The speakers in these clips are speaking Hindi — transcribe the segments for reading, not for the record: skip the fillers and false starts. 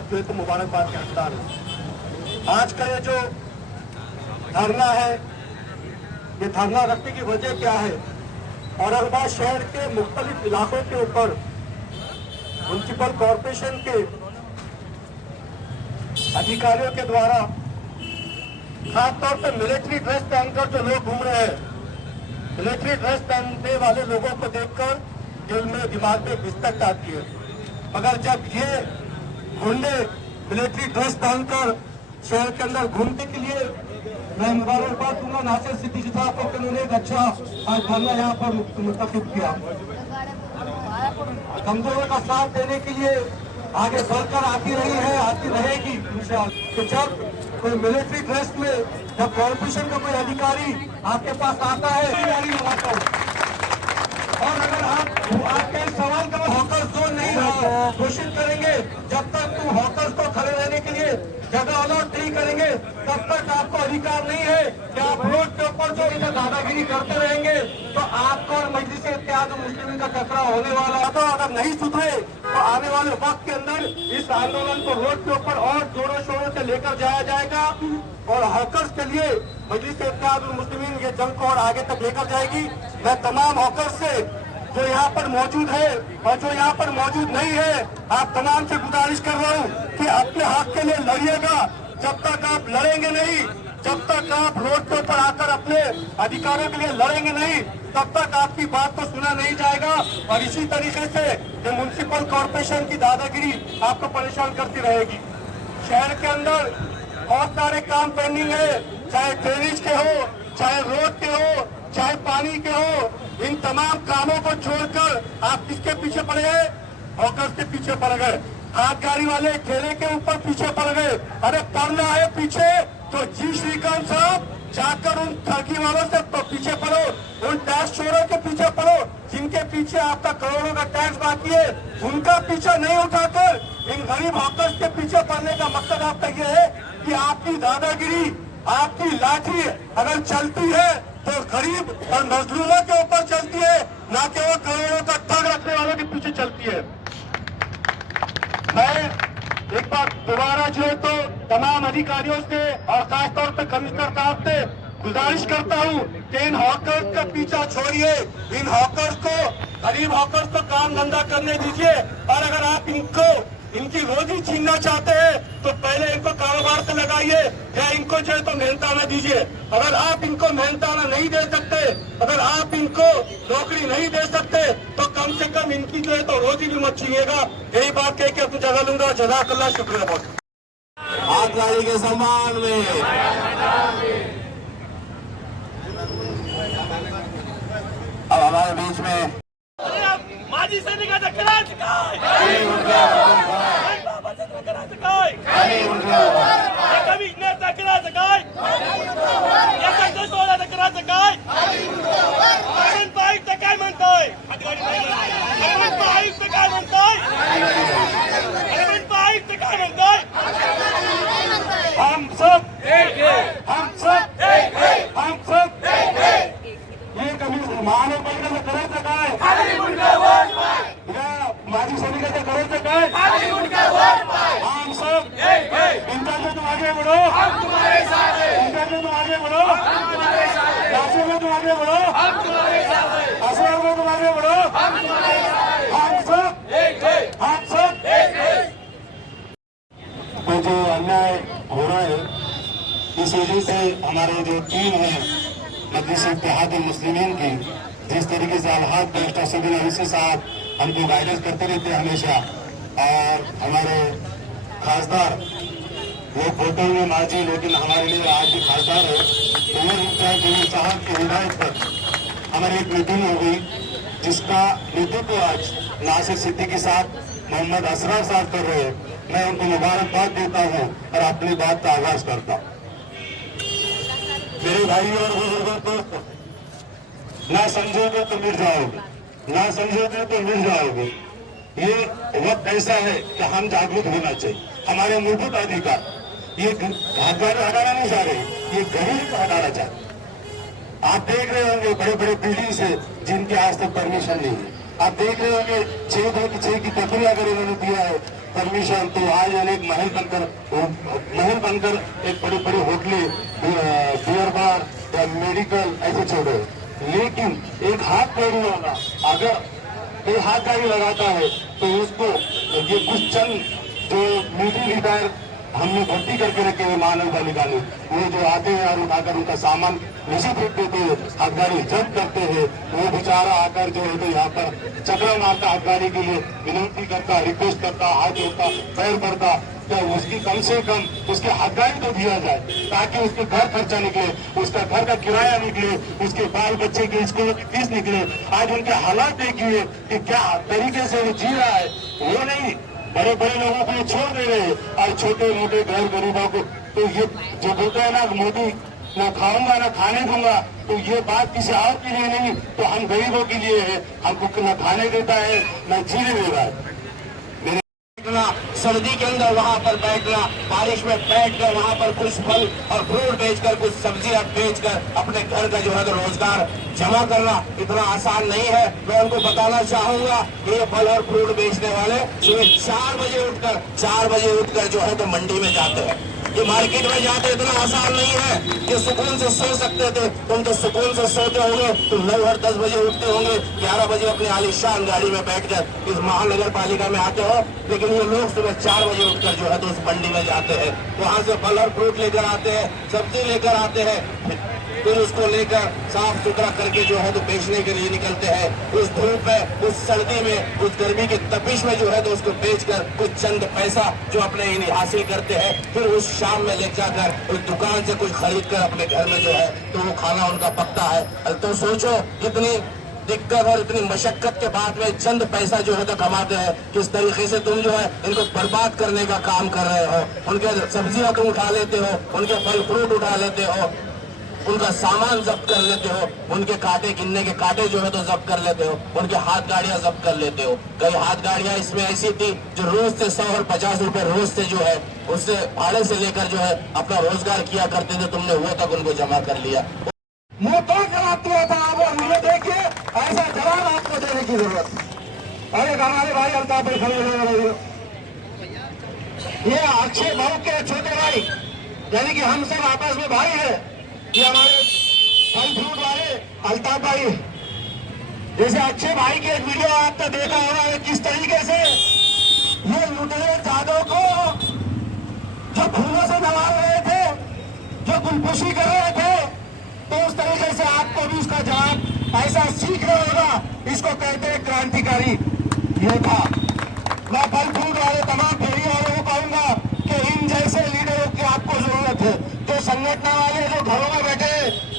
जो है तो मुबारकबाद का हकदार है। आज का ये जो धरना है, ये धरना रखने की वजह क्या है? औरंगाबाद शहर के मुख्तलिफ इलाकों के ऊपर म्युनिसिपल कॉरपोरेशन के अधिकारियों के द्वारा खासतौर पर मिलिट्री ड्रेस पहनकर जो लोग घूम रहे हैं, मिलिट्री ड्रेस पहनने वाले लोगों को देखकर दिल में दिमाग में बिस्तक आती है। मगर जब ये गुंडे मिलिट्री ड्रेस पहनकर शहर के अंदर घूमने के लिए, मैं मुबारकबाद दूंगा नासिर सिद्दीकी साहब को, उन्होंने एक अच्छा आज धरना यहाँ पर मुंतखब किया। कमजोरों का साथ देने के लिए आगे बढ़कर आती रही है, आती रहेगी इंशाअल्लाह। तो जब कोई मिलिट्री ड्रेस में जब कॉर्पोरेशन का कोई अधिकारी आपके पास आता है, लगाता हूँ। और अगर आपके सवाल का हॉकर्स जोन नहीं रहा, कोशिश करेंगे जब तक तुम हॉकर्स को खड़े रहने के लिए जगह अलॉट नहीं करेंगे तब तक आपको अधिकार नहीं है कि आप रोड के ऊपर जो इधर दादागिरी करते रहेंगे तो आपको और मजलिस इत्तेहाद मुस्लिमीन का टकराव होने वाला है। तो अगर नहीं सुधरे तो आने वाले वक्त के अंदर इस आंदोलन को रोड के ऊपर और जोरों शोरों से लेकर जाया जाएगा और हॉकर्स के लिए मजलिस इत्तेहाद मुस्लिमीन ये जंग को और आगे तक लेकर जाएगी। मैं तमाम हॉकर्स से जो यहाँ पर मौजूद है और जो यहाँ पर मौजूद नहीं है, आप तमाम से गुजारिश कर रहा हूँ कि अपने हक के लिए लड़िएगा। जब तक आप लड़ेंगे नहीं, जब तक आप रोड के ऊपर आकर अपने अधिकारों के लिए लड़ेंगे नहीं, तब तक आपकी बात को सुना नहीं जाएगा। और इसी तरीके से ये म्युनिसिपल कॉर्पोरेशन की दादागिरी आपको परेशान करती रहेगी। शहर के अंदर बहुत सारे काम पेंडिंग है, चाहे ड्रेनेज के हो, चाहे रोड के हो, चाहे पानी के हो। इन तमाम कामों को छोड़कर आप किसके पीछे पड़ गए? हॉकर्स के पीछे पड़ गए, हाथ गाड़ी वाले ठेले के ऊपर पीछे पड़ गए। अरे पड़ना है पीछे तो जी श्रीकांत साहब जाकर उन ठगी वालों से तो पीछे पड़ो, उन टैक्स चोरों के पीछे पड़ो जिनके पीछे आपका करोड़ों का टैक्स बाकी है, उनका पीछा नहीं उठाकर इन गरीब हॉकर्स के पीछे पड़ने का मकसद आपका ये है कि आपकी दादागिरी, आपकी लाठी अगर चलती है तो गरीब और मजलूमों के ऊपर चलती है, ना कि वो करोड़ों का ठग रखने वालों के पीछे चलती है। मैं एक बार दोबारा जो है तो तमाम अधिकारियों से और खासतौर पर कमिश्नर साहब से गुजारिश करता हूँ कि इन हॉकर्स का पीछा छोड़िए, इन हॉकर्स को, गरीब हॉकर्स को काम धंधा करने दीजिए। और अगर आप इनकी रोजी छीनना चाहते हैं तो पहले इनको कारोबार से लगाइए या इनको जो है तो मेहनताना दीजिए। अगर आप इनको मेहनताना नहीं दे सकते, अगर आप इनको नौकरी नहीं दे सकते तो कम से कम इनकी जो है तो रोजी भी मत छीनिएगा। यही बात कह के अपनी जगह लूंगा। जज़ाकल्लाह, शुक्रिया बहुत। आग गाड़ी के सम्मान में अब हमारे बीच में माजी सैनिकाचा कराच काय करायचं काय, या कमिशनरचा करायचं काय, या संघटनेचा करायचं काय, अरविंद आयुक्त काय म्हणतोय, अरविंद आयुक्त काय म्हणतोय, अरविंद आयुक्त काय म्हणतोय, हम सब एक है, हम सब एक है, हम सब एक है। ये कमी महानगरपालिकेचं करायचं काय, या माजी सैनिकाचं करायचं काय, हम सब एक है। इनका जो तुम आगे बढ़ो, हम तुम्हारे साथ हैं। इनका जो तुम आगे बढ़ो, हम तुम्हारे साथ हैं। नासिर में तुम आगे बढ़ो, हम तुम्हारे साथ हैं। असगर में तुम आगे बढ़ो, हम तुम्हारे साथ हैं। हम सब एक है, हम सब एक है। तो जो अन्याय हो रहा है, इस वजह से हमारे जो टीम है मजलिस इत्तेहाद मुस्लिमीन की, जिस तरीके से अलहाद बेस्ट असदुल अवीसी साहब हमको गाइडेंस करते रहते हैं हमेशा, और हमारे खासदार वो फोटो में माजी लेकिन हमारे लिए आज भी खासदार है, जमीर साहब की हिदायत पर हमारी एक मीटिंग हो गई जिसका नेतृत्व आज नासिर सिद्दीकी साहब, मोहम्मद असरार साहब कर रहे हैं। मैं उनको मुबारकबाद देता हूँ और अपनी बात का आगाज करता हूँ। मेरे भाई और बुजुर्गों दोस्तों, ना समझोगे तो मिट जाओगे, ना समझोगे तो मिट जाओगे। ये वक्त ऐसा है कि हम जागरूक होना चाहिए। हमारे मूलभूत अधिकार ये हटाना नहीं चाह रहे, ये गरीब को हटाना चाहते। आप देख रहे होंगे बड़े बड़े बिल्डिंग से जिनके आज तक परमिशन नहीं है। आप देख रहे होंगे 6 की प्रक्रिया अगर इन्होंने दिया है, परमिशन, तो आज अनेक महल बनकर एक बड़ी बड़ी होटलें, बियर बार या मेडिकल ऐसे चल रहे। लेकिन एक हाथ गाड़ी वाला अगर कोई हाथ गाड़ी लगाता है तो उसको ये कुछ चंद जो मिलिट्री रिटायर हमने भर्ती करके रखे हुए महानगरपालिका ने, वो जो आते हैं और उठाकर उनका सामान नीचे फेंक देते हैं, हाथ गाड़ी जब्त करते हैं। वो बेचारा आकर जो है तो यहाँ पर चक्रा मारता, हाथ गाड़ी के लिए विनती करता, रिक्वेस्ट करता, हाथ जोड़ता, पैर पड़ता, तो उसकी कम से कम उसके हाथ गाड़ी तो दिया जाए ताकि उसके घर खर्चा निकले, उसका घर का किराया निकले, उसके बाल बच्चे की स्कूलों की फीस निकले। आज उनके हालात देखिए कि क्या तरीके से वो जी रहा है। वो नहीं, बड़े बड़े लोगों को छोड़ दे रहे हैं और छोटे मोटे गैर गरीबों को। तो ये जो बोलते हैं ना मोदी ना खाऊंगा ना खाने दूंगा, तो ये बात किसी और के लिए नहीं, तो हम गरीबों के लिए है। हमको न खाने देता है न जीने दे रहा है। सर्दी के अंदर वहाँ पर बैठना, बारिश में बैठकर वहाँ पर कुछ फल और फ्रूट बेचकर, कुछ सब्जियां बेचकर अपने घर का जो है तो रोजगार जमा करना इतना आसान नहीं है। मैं उनको बताना चाहूंगा कि ये फल और फ्रूट बेचने वाले सुबह 4 बजे उठकर जो है तो मंडी में जाते हैं, ये मार्केट में जाते, इतना आसान नहीं है कि सुकून से सो सकते थे। तुम तो सुकून से सोते होंगे, तुम 9 और 10 बजे उठते होंगे, 11 बजे अपनी आलीशान गाड़ी में बैठकर इस महानगर पालिका में आते हो। लेकिन ये लोग सुबह 4 बजे उठकर जो है तो उस मंडी में जाते हैं, वहां से फल और फ्रूट लेकर आते हैं, सब्जी लेकर आते हैं, फिर उसको लेकर साफ सुथरा करके जो है तो बेचने के लिए निकलते हैं। उस धूप में, उस सर्दी में, उस गर्मी की तपिश में जो है तो उसको बेचकर कुछ चंद पैसा जो अपने हासिल करते हैं, फिर उस शाम में ले जाकर उस दुकान से कुछ खरीद कर अपने घर में जो है तो वो खाना उनका पकता है। तो सोचो इतनी दिक्कत और इतनी मशक्कत के बाद में चंद पैसा जो है तो कमाते हैं, किस तरीके से तुम जो है इनको बर्बाद करने का काम कर रहे हो। उनके सब्जियां तुम उठा लेते हो, उनके फल फ्रूट उठा लेते हो, उनका सामान जब्त कर लेते हो, उनके कांटे गिनने के कांटे जो है तो जब्त कर लेते हो, उनके हाथ गाड़ियां जब्त कर लेते हो। कई हाथ गाड़ियां इसमें ऐसी थी जो रोज से 100 और 50 रुपए रोज से जो है उससे भाड़े से लेकर जो है अपना रोजगार किया करते थे, तुमने वो तक उनको जमा कर लिया। मुंह तोड़ जवाब दिया था आप, और मुझे देखिए ऐसा जवाब आपको देने की जरूरत है। अरे हमारे भाई अल्ताफ भाई खड़े, ये अक्षय भाऊ के छोटे भाई, यानी कि हम सब आपस में भाई है। ये हमारे फल फ्रूट वाले अल्ताफ भाई, जैसे अक्षय भाई के एक वीडियो आपने देखा होगा किस तरीके से ये लुटेरे जादव को जो फूलों से नवाज रहे थे, जो गुलपुशी कर रहे थे, तो उस तरीके से आपको भी उसका जवाब ऐसा सीखना होगा। इसको कहते हैं क्रांतिकारी योद्धा। मैं फल फ्रूट वाले तमाम फेरी वालों को कहूंगा कि इन जैसे लीडरों की आपको जरूरत है। जो संगठन वाले जो घरों में बैठे,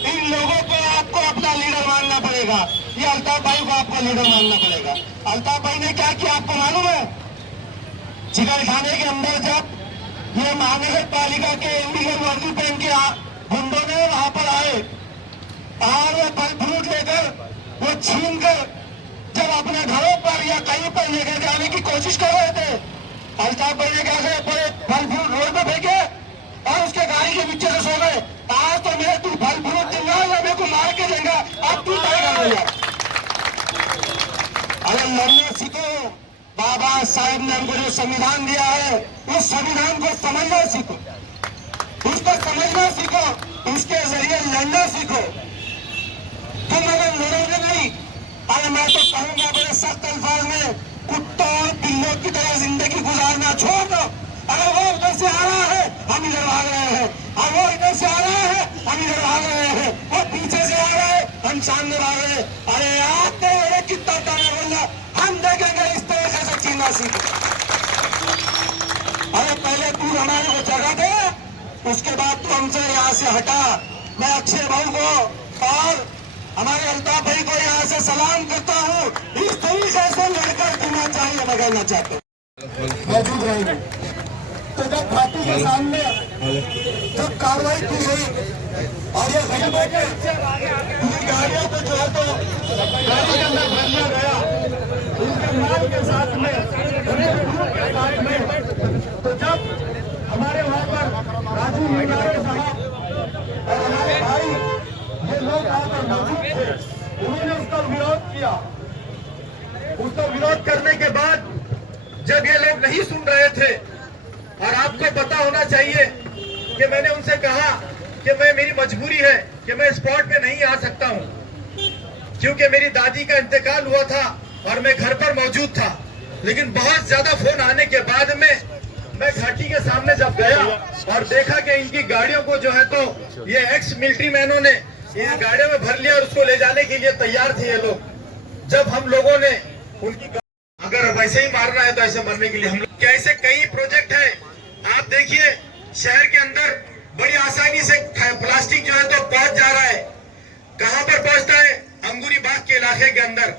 इन लोगों को आपको अपना लीडर मानना पड़ेगा। ये अल्ताफ भाई को आपका लीडर मानना पड़ेगा। अल्ताफ भाई ने क्या किया आपको मालूम है? चिकन खाने के अंदर जब ये महानगर पालिका के इंडियन वर्दी पहन के गुंडों ने वहां पर आए और वो फल फ्रूट लेकर वो छीन कर जब अपने घरों पर या कहीं पर लेकर जाने की कोशिश कर रहे थे, अल्ताफ भाई ने क्या किया? पूरे फल फ्रूट रोड पे फेंके और उसके गाड़ी के पीछे से सो गए। आज तो मैं तू फल फ्रूट देंगे या मेरे को मार के देंगे, अब तू तय कर लिया। अरे लड़ना सीखो। बाबा साहब ने हमको जो संविधान दिया है उस संविधान को समझना सीखो, उसको समझना सीखो, उसके जरिए लड़ना सीखो। तुम अगर लड़ोगे नहीं, अरे मैं तो कहूंगा बड़े सख्त अल्फाज में, कुत्तों और बिल्लों की तरह जिंदगी गुजारना छोड़ दो। अगर वो उधर से आ रहा है हम इधर भाग रहे हैं, और वो इधर से आ रहा है हम इधर भाग रहे हैं, वो पीछे से आ रहा है हम सामने भाग रहे हैं। अरे आते हुए कितना टाइम बोलना, हम देखेंगे इस तरीके से जीना सीखो। अरे पहले तू हमारे को जगह दे, उसके बाद तू हमसे यहाँ से हटा। मैं अक्षय भाऊ को और हमारे अल्ताफ भाई को यहाँ से सलाम करता हूँ। इस तरीके से लड़कर जीना चाहिए, मैं कहना चाहता हूँ। मौजूद रहेंगे तो जब घाटी के सामने जब कार्रवाई की गई और ये गरीबों के गाड़ियों को जो है तो गाड़ी के अंदर भर दिया गया, उनके माल के साथ में, के साथ में, तो जब हमारे वहाँ पर राजू मिनारे साहब और हमारे भाई ये लोग वहाँ पर मौजूद थे, उन्होंने उसका विरोध किया। उसका विरोध करने के बाद जब ये लोग नहीं सुन रहे थे, और आपको पता होना चाहिए कि मैंने उनसे कहा कि मेरी मजबूरी है कि मैं स्पॉट पे नहीं आ सकता हूं, क्योंकि मेरी दादी का इंतकाल हुआ था और मैं घर पर मौजूद था। लेकिन बहुत ज्यादा फोन आने के बाद में मैं घाटी के सामने जब गया और देखा कि इनकी गाड़ियों को जो है तो ये एक्स मिलिट्री मैनों ने ये गाड़ियों में भर लिया और उसको ले जाने के लिए तैयार थे ये लोग। जब हम लोगों ने उनकी, अगर वैसे ही मारना है तो ऐसे मरने के लिए हम लोग, कैसे कई प्रोजेक्ट है। आप देखिए शहर के अंदर बड़ी आसानी से प्लास्टिक जो है तो पहुंच जा रहा है। कहां पर पहुंचता है? अंगूरी बाग के इलाके के अंदर,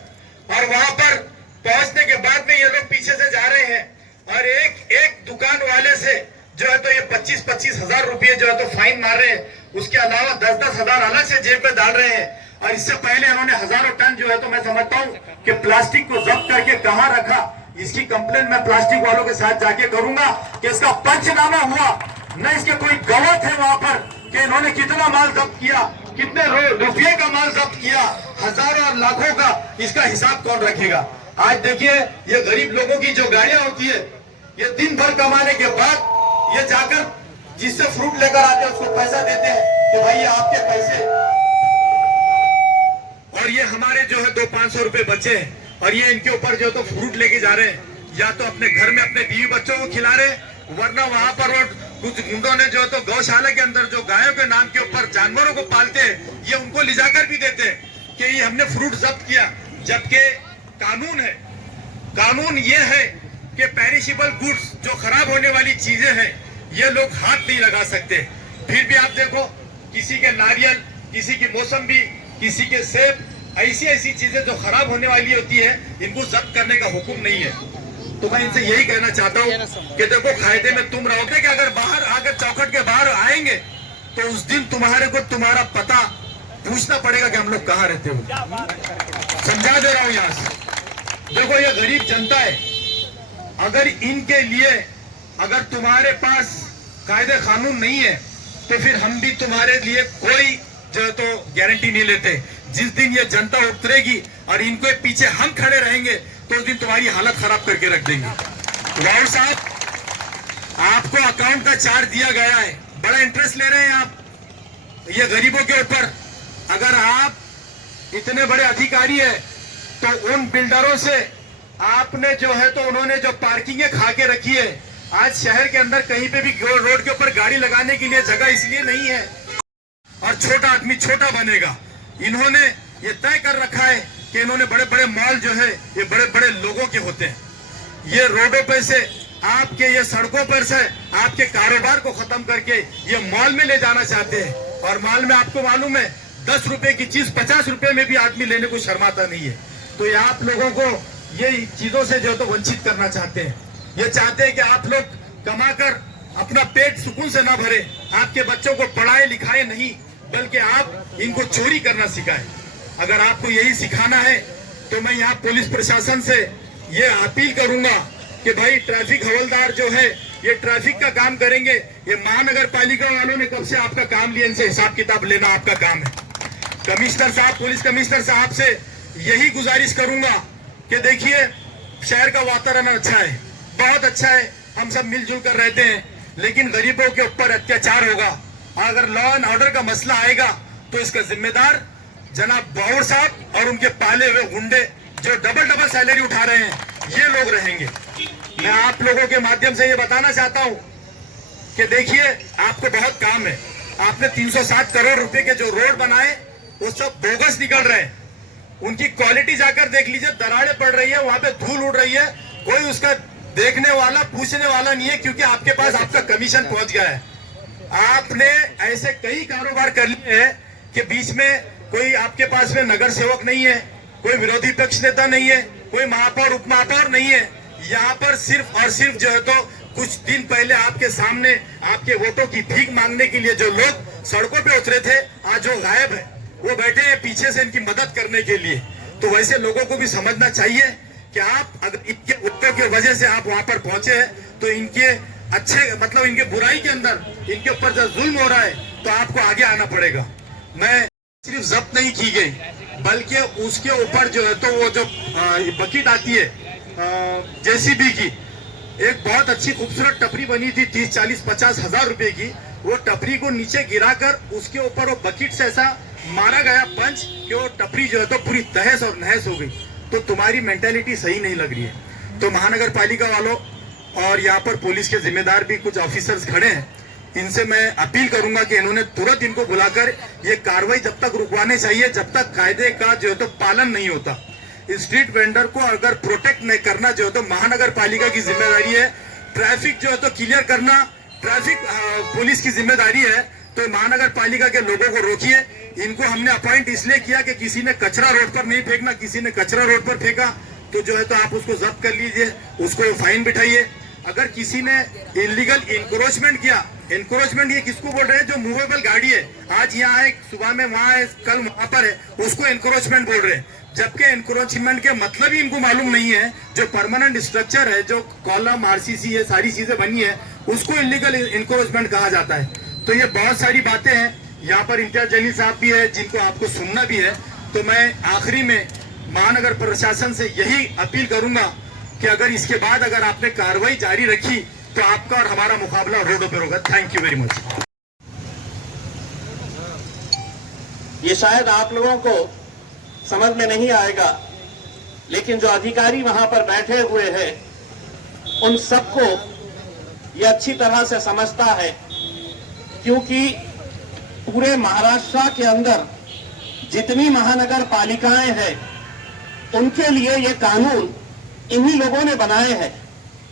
और वहां पर पहुंचने के बाद में ये लोग पीछे से जा रहे हैं और एक दुकान वाले से जो है तो ये 25-25 हजार रुपये जो है तो फाइन मार रहे हैं। उसके अलावा 10-10 हजार अलग से जेब में डाल रहे हैं। और इससे पहले इन्होंने हजारों टन जो है तो मैं समझता हूँ कि प्लास्टिक को जब्त करके कहाँ रखा, इसकी कंप्लेन मैं प्लास्टिक वालों के साथ जाके करूंगा कि इसका पंचनामा हुआ, न इसके कोई गवाह थे वहां पर कि इन्होंने कितना माल जब्त किया, कितने रुपये का माल जब्त किया, हजारों और लाखों का, इसका हिसाब कौन रखेगा। आज देखिए ये गरीब लोगों की जो गाड़ियां होती है, ये दिन भर कमाने के बाद ये जाकर जिससे फ्रूट लेकर आते हैं उसको पैसा देते हैं कि भाई ये आपके पैसे, और ये हमारे जो है 200-500 रुपए बचे हैं और ये इनके ऊपर जो तो फ्रूट लेके जा रहे हैं, या तो अपने घर में अपने बीवी बच्चों को खिला रहे, वरना वहां पर वो कुछ गुंडों ने जो तो गौशाला के अंदर जो गायों के नाम के ऊपर जानवरों को पालते हैं, ये उनको लिजाकर भी देते हैं कि ये हमने फ्रूट जब्त किया। जबकि कानून है, कानून ये है कि पेरिशेबल गुड्स जो खराब होने वाली चीजें हैं ये लोग हाथ नहीं लगा सकते। फिर भी आप देखो किसी के नारियल, किसी की मौसम्बी, किसी के सेब, ऐसी चीजें जो खराब होने वाली होती है इनको जब्त करने का हुक्म नहीं है। तो मैं इनसे यही कहना चाहता हूँ कि देखो कायदे में तुम रहोगे कि अगर बाहर आकर चौखट के बाहर आएंगे तो उस दिन तुम्हारे को तुम्हारा पता पूछना पड़ेगा कि हम लोग कहाँ रहते हो। समझा दे रहा हूँ यहाँ से। देखो ये गरीब जनता है, अगर इनके लिए अगर तुम्हारे पास कायदे कानून नहीं है तो फिर हम भी तुम्हारे लिए कोई जो है तो गारंटी नहीं लेते। जिस दिन ये जनता उतरेगी और इनको पीछे हम खड़े रहेंगे तो उस दिन तुम्हारी हालत खराब करके रख देंगे। राहुल साहब, आपको अकाउंट का चार्ज दिया गया है, बड़ा इंटरेस्ट ले रहे हैं आप ये गरीबों के ऊपर। अगर आप इतने बड़े अधिकारी है तो उन बिल्डरों से आपने जो है तो उन्होंने जो पार्किंगें खा के रखी है, आज शहर के अंदर कहीं पे भी रोड के ऊपर गाड़ी लगाने के लिए जगह इसलिए नहीं है और छोटा आदमी छोटा बनेगा। इन्होंने ये तय कर रखा है कि इन्होंने बड़े बड़े मॉल जो है ये बड़े बड़े लोगों के होते हैं। ये रोडों पे से आपके ये सड़कों पर से आपके कारोबार को खत्म करके ये मॉल में ले जाना चाहते हैं। और मॉल में आपको मालूम है 10 रुपए की चीज 50 रुपए में भी आदमी लेने को शर्माता नहीं है। तो ये आप लोगों को ये चीजों से जो तो वंचित करना चाहते हैं। ये चाहते हैं कि आप लोग कमाकर अपना पेट सुकून से ना भरे, आपके बच्चों को पढ़ाए लिखाए नहीं, बल्कि आप इनको चोरी करना सिखाएं। अगर आपको यही सिखाना है तो मैं यहाँ पुलिस प्रशासन से ये अपील करूंगा कि भाई ट्रैफिक हवलदार जो है ये ट्रैफिक का काम करेंगे। ये महानगर पालिका वालों ने कब से आपका काम लिया, इनसे हिसाब किताब लेना आपका काम है। कमिश्नर साहब, पुलिस कमिश्नर साहब से यही गुजारिश करूंगा कि देखिए शहर का वातावरण अच्छा है, बहुत अच्छा है, हम सब मिलजुल कर रहते हैं, लेकिन गरीबों के ऊपर अत्याचार होगा। अगर लॉ एंड ऑर्डर का मसला आएगा तो इसका जिम्मेदार जनाब बाउर साहब और उनके पाले हुए गुंडे जो डबल सैलरी उठा रहे हैं, ये लोग रहेंगे। मैं आप लोगों के माध्यम से ये बताना चाहता हूं कि देखिए आपको बहुत काम है। आपने 307 करोड़ रुपए के जो रोड बनाए वो सब बोगस निकल रहे हैं। उनकी क्वालिटी जाकर देख लीजिए, दरारें पड़ रही है, वहां पे धूल उड़ रही है, कोई उसका देखने वाला पूछने वाला नहीं है, क्योंकि आपके पास आपका कमीशन पहुंच गया है। आपने ऐसे कई कारोबार कर लिए हैं कि बीच में कोई आपके पास में नगर सेवक नहीं है, कोई विरोधी पक्ष नेता नहीं है, कोई महापौर उप महापौर नहीं है। यहाँ पर सिर्फ और सिर्फ जो है तो कुछ दिन पहले आपके सामने आपके वोटों की भीख मांगने के लिए जो लोग सड़कों पे उतरे थे, आज वो गायब है, वो बैठे हैं पीछे से इनकी मदद करने के लिए। तो वैसे लोगों को भी समझना चाहिए कि आप अगर इनके वोटों की वजह से आप वहां पर पहुंचे हैं तो इनके अच्छे मतलब इनके बुराई के अंदर इनके ऊपर जो जुल्म हो रहा है तो आपको आगे आना पड़ेगा। मैं सिर्फ जब्त नहीं की गई बल्कि उसके ऊपर जो है तो वो जो बकेट आती है जेसीबी की, एक बहुत अच्छी खूबसूरत टपरी बनी थी 30, 40, 50 हजार रुपए की। वो टपरी को नीचे गिराकर उसके ऊपर वो बकेट से ऐसा मारा गया पंच कि वो टपरी जो है तो पूरी तहस और नहस हो गई। तो तुम्हारी मेंटेलिटी सही नहीं लग रही है। तो महानगर पालिका वालों और यहाँ पर पुलिस के जिम्मेदार भी कुछ ऑफिसर्स खड़े हैं, इनसे मैं अपील करूंगा कि इन्होंने तुरंत इनको बुलाकर ये कार्रवाई जब तक रुकवाने चाहिए जब तक कायदे का जो है तो पालन नहीं होता। स्ट्रीट वेंडर को अगर प्रोटेक्ट नहीं करना जो है तो महानगर पालिका की जिम्मेदारी है। ट्रैफिक जो है तो क्लियर करना ट्रैफिक पुलिस की जिम्मेदारी है। तो महानगर पालिका के लोगों को रोकिए। इनको हमने अपॉइंट इसलिए किया कि किसी ने कचरा रोड पर नहीं फेंकना, किसी ने कचरा रोड पर फेंका तो जो है तो आप उसको जब्त कर लीजिए, उसको फाइन बिठाइए। अगर किसी ने इलीगल इंक्रोचमेंट किया, इंक्रोचमेंट ये किसको बोल रहे हैं? जो मूवेबल गाड़ी है, आज यहाँ है, सुबह में वहां है, कल वहां पर है, उसको इंक्रोचमेंट बोल रहे हैं। जबकि इंक्रोचमेंट के मतलब ही इनको मालूम नहीं है। जो परमानेंट स्ट्रक्चर है, जो कॉलम आरसीसी है, सारी चीजें बनी है, उसको इलीगल इंक्रोचमेंट कहा जाता है। तो ये बहुत सारी बातें हैं। यहाँ पर इम्तियाज जलील साहब भी है जिनको आपको सुनना भी है। तो मैं आखिरी में महानगर प्रशासन से यही अपील करूंगा कि अगर इसके बाद अगर आपने कार्रवाई जारी रखी तो आपका और हमारा मुकाबला रोडों पर होगा। Thank you very much. ये शायद आप लोगों को समझ में नहीं आएगा, लेकिन जो अधिकारी वहां पर बैठे हुए हैं उन सबको ये अच्छी तरह से समझता है, क्योंकि पूरे महाराष्ट्र के अंदर जितनी महानगर पालिकाएं हैं उनके लिए ये कानून इन्हीं लोगों ने बनाए हैं।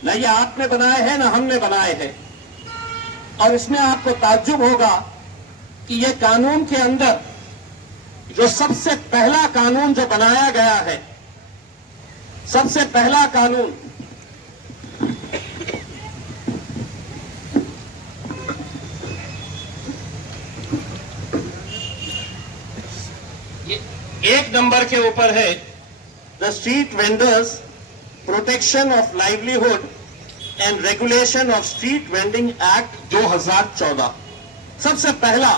न ये आपने बनाए हैं न हमने बनाए हैं। और इसमें आपको ताज्जुब होगा कि ये कानून के अंदर जो सबसे पहला कानून जो बनाया गया है, सबसे पहला कानून एक नंबर के ऊपर है, the street vendors protection of livelihood and regulation of street vending act 2014। सबसे पहला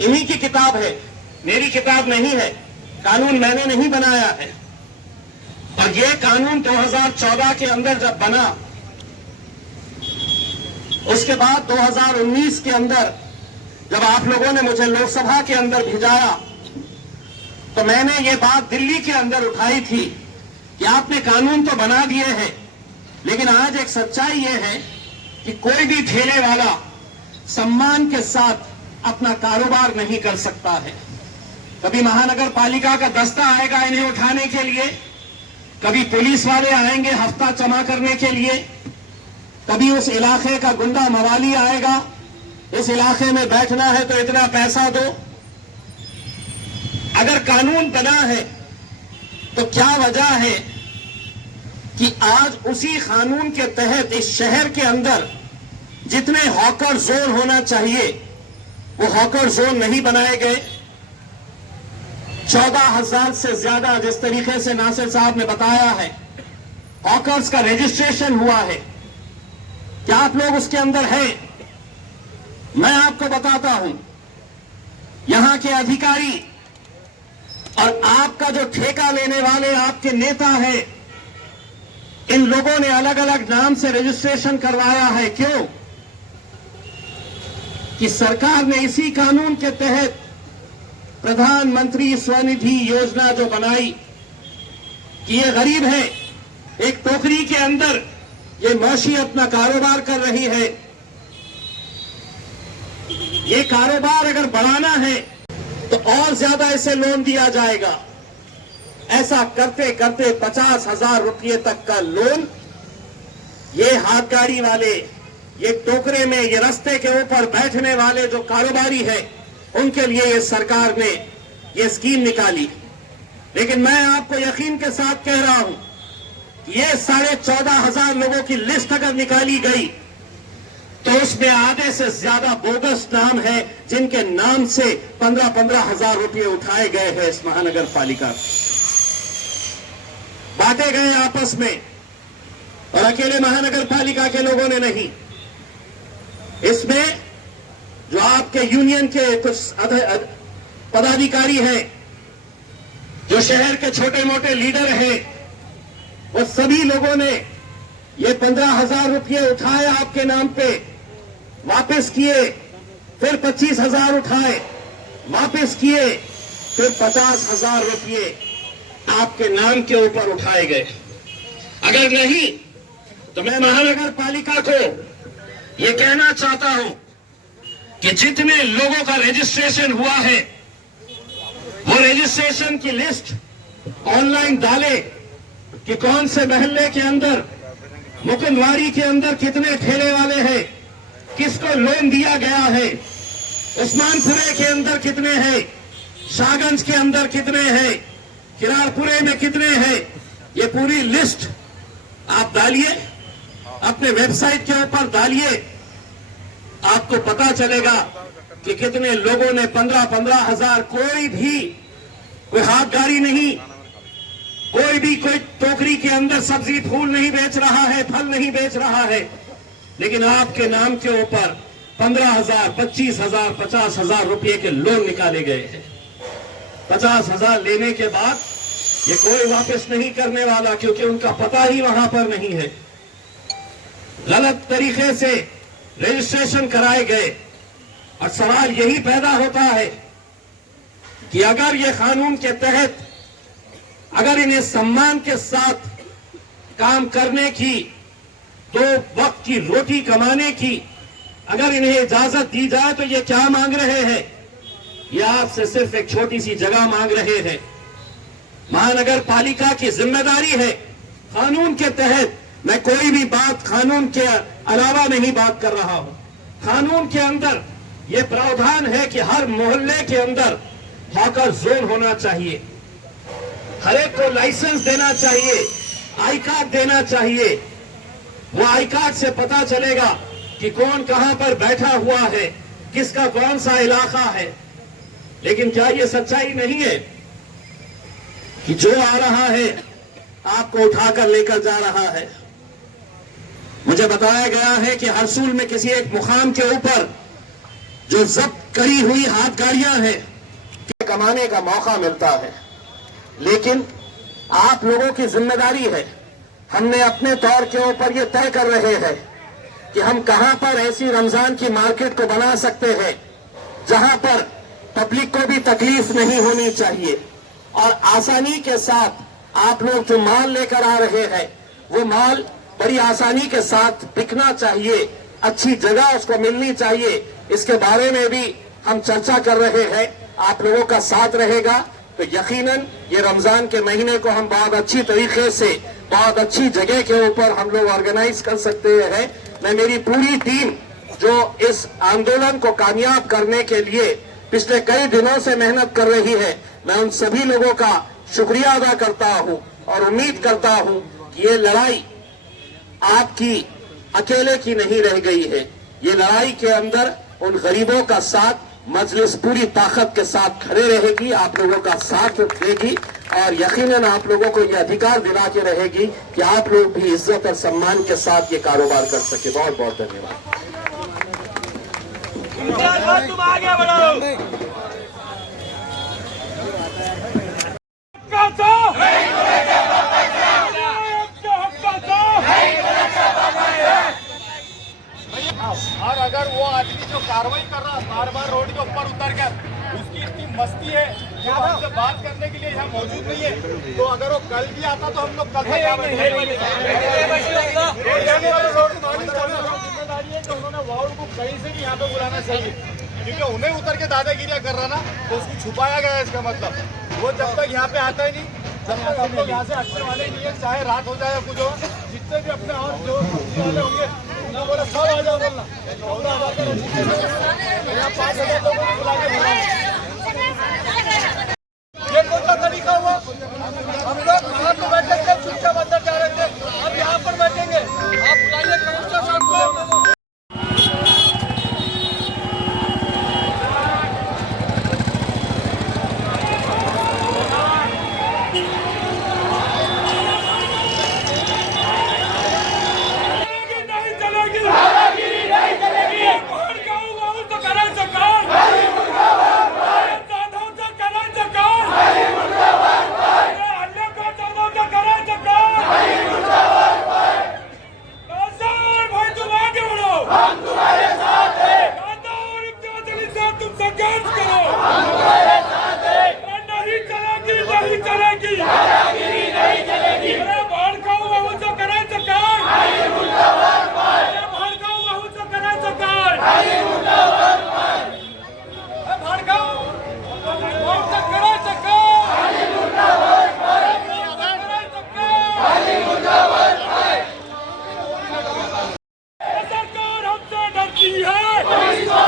इन्हीं की किताब है, मेरी किताब नहीं है। कानून मैंने नहीं बनाया है। और यह कानून 2014 के अंदर जब बना, उसके बाद 2019 के अंदर जब आप लोगों ने मुझे लोकसभा के अंदर भिजाया तो मैंने ये बात दिल्ली के अंदर उठाई थी कि आपने कानून तो बना दिए हैं, लेकिन आज एक सच्चाई ये है कि कोई भी ठेले वाला सम्मान के साथ अपना कारोबार नहीं कर सकता है। कभी महानगर पालिका का दस्ता आएगा इन्हें उठाने के लिए, कभी पुलिस वाले आएंगे हफ्ता जमा करने के लिए, कभी उस इलाके का गुंडा मवाली आएगा, इस इलाके में बैठना है तो इतना पैसा दो। अगर कानून बना है तो क्या वजह है कि आज उसी कानून के तहत इस शहर के अंदर जितने हॉकर जोन होना चाहिए वो हॉकर जोन नहीं बनाए गए। 14,000 से ज्यादा, जिस तरीके से नासिर साहब ने बताया है, हॉकर्स का रजिस्ट्रेशन हुआ है। क्या आप लोग उसके अंदर हैं? मैं आपको बताता हूं, यहां के अधिकारी और आपका जो ठेका लेने वाले आपके नेता है, इन लोगों ने अलग अलग नाम से रजिस्ट्रेशन करवाया है। क्यों? कि सरकार ने इसी कानून के तहत प्रधानमंत्री स्वनिधि योजना जो बनाई कि ये गरीब है, एक टोकरी के अंदर ये मौशी अपना कारोबार कर रही है, ये कारोबार अगर बढ़ाना है तो और ज्यादा इसे लोन दिया जाएगा। ऐसा करते करते 50,000 रुपये तक का लोन ये हाथ गाड़ी वाले, ये टोकरे में, ये रास्ते के ऊपर बैठने वाले जो कारोबारी है, उनके लिए ये सरकार ने ये स्कीम निकाली। लेकिन मैं आपको यकीन के साथ कह रहा हूं, ये 14,500 लोगों की लिस्ट अगर निकाली गई तो उसमें आधे से ज्यादा बोगस नाम है जिनके नाम से 15,000 रुपये उठाए गए हैं इस महानगर पालिका, बांटे गए आपस में, और अकेले महानगर पालिका के लोगों ने नहीं। इसमें जो आपके यूनियन के कुछ पदाधिकारी हैं, जो शहर के छोटे मोटे लीडर हैं, वो सभी लोगों ने ये 15,000 रुपये उठाए आपके नाम पे, वापस किए, फिर 25,000 उठाए, वापस किए, फिर 50,000 रुपये आपके नाम के ऊपर उठाए गए। अगर नहीं तो मैं महानगर पालिका को ये कहना चाहता हूं कि जितने लोगों का रजिस्ट्रेशन हुआ है वो रजिस्ट्रेशन की लिस्ट ऑनलाइन डाले कि कौन से महल्ले के अंदर, मुकुंदवाड़ी के अंदर कितने ठेले वाले हैं, किसको लोन दिया गया है, उस्मानपुरे के अंदर कितने हैं, शाहगंज के अंदर कितने हैं, किरारपुरे में कितने हैं। ये पूरी लिस्ट आप डालिए, अपने वेबसाइट के ऊपर डालिए, आपको पता चलेगा कि कितने लोगों ने 15,000 कोई हाथ गाड़ी नहीं, कोई टोकरी के अंदर सब्जी फूल नहीं बेच रहा है, फल नहीं बेच रहा है, लेकिन आपके नाम के ऊपर 15,000, 25,000, 50,000 रुपये के लोन निकाले गए हैं। 50,000 लेने के बाद ये कोई वापस नहीं करने वाला, क्योंकि उनका पता ही वहां पर नहीं है। गलत तरीके से रजिस्ट्रेशन कराए गए। और सवाल यही पैदा होता है कि अगर ये कानून के तहत, अगर इन्हें सम्मान के साथ काम करने की, 2 वक्त की रोटी कमाने की अगर इन्हें इजाजत दी जाए, तो ये क्या मांग रहे हैं? ये आपसे सिर्फ एक छोटी सी जगह मांग रहे हैं। महानगर पालिका की जिम्मेदारी है, कानून के तहत मैं कोई भी बात कानून के अलावा नहीं बात कर रहा हूं। कानून के अंदर यह प्रावधान है कि हर मोहल्ले के अंदर हॉकर जोन होना चाहिए, हर एक को लाइसेंस देना चाहिए, आई कार्ड देना चाहिए। वो आई कार्ड से पता चलेगा कि कौन कहां पर बैठा हुआ है, किसका कौन सा इलाका है। लेकिन क्या यह सच्चाई नहीं है कि जो आ रहा है आपको उठाकर लेकर जा रहा है? मुझे बताया गया है कि हरसूल में किसी एक मुकाम के ऊपर जो जब्त करी हुई हाथ गाड़ियां हैं, कमाने का मौका मिलता है। लेकिन आप लोगों की जिम्मेदारी है, हमने अपने तौर के ऊपर ये तय कर रहे हैं कि हम कहां पर ऐसी रमजान की मार्केट को बना सकते हैं जहां पर पब्लिक को भी तकलीफ नहीं होनी चाहिए और आसानी के साथ आप लोग जो माल लेकर आ रहे हैं वो माल बड़ी आसानी के साथ बिकना चाहिए, अच्छी जगह उसको मिलनी चाहिए। इसके बारे में भी हम चर्चा कर रहे हैं। आप लोगों का साथ रहेगा तो यकीनन ये रमजान के महीने को हम बहुत अच्छी तरीके से, बहुत अच्छी जगह के ऊपर हम लोग ऑर्गेनाइज कर सकते हैं। मैं मेरी पूरी टीम जो इस आंदोलन को कामयाब करने के लिए पिछले कई दिनों से मेहनत कर रही है, मैं उन सभी लोगों का शुक्रिया अदा करता हूं और उम्मीद करता हूं कि ये लड़ाई आपकी अकेले की नहीं रह गई है। ये लड़ाई के अंदर उन गरीबों का साथ मजलिस पूरी ताकत के साथ खड़े रहेगी, आप लोगों का साथ देगी और यकीनन आप लोगों को ये अधिकार दिला के रहेगी कि आप लोग भी इज्जत और सम्मान के साथ ये कारोबार कर सके। बहुत बहुत धन्यवाद। तुम आगे बढ़ो। और अगर वो आदमी जो कार्रवाई कर रहा बार बार रोड के ऊपर उतर कर, उसकी इतनी मस्ती है जो हमसे बात करने के लिए यहाँ मौजूद नहीं है, तो अगर वो कल भी आता तो हम लोग कल तक जिम्मेदारी है कि उन्होंने वाउड को कहीं से भी यहाँ पे बुलाना चाहिए, क्योंकि उन्हें उतर के दादागिरियाँ कर रहा ना, तो उसको छुपाया गया है। इसका मतलब वो जब तक यहाँ पे आता ही नहीं, जब तक हम लोग यहाँ से हटने वाले नहीं है, चाहे रात हो जाए या कुछ हो, जितने भी अपने और जो वाले होंगे उनको बोला सब आ जाओ, बोलना 14,000 यहाँ 5,000 लोगों को बुला के ये कौन सा तरीका हुआ? हम लोग वहाँ पे बैठे थे, चुपचाप अंदर जा रहे थे, अब यहाँ पर बैठेंगे। आप बुलाइए कमिश्नर साहब को। की है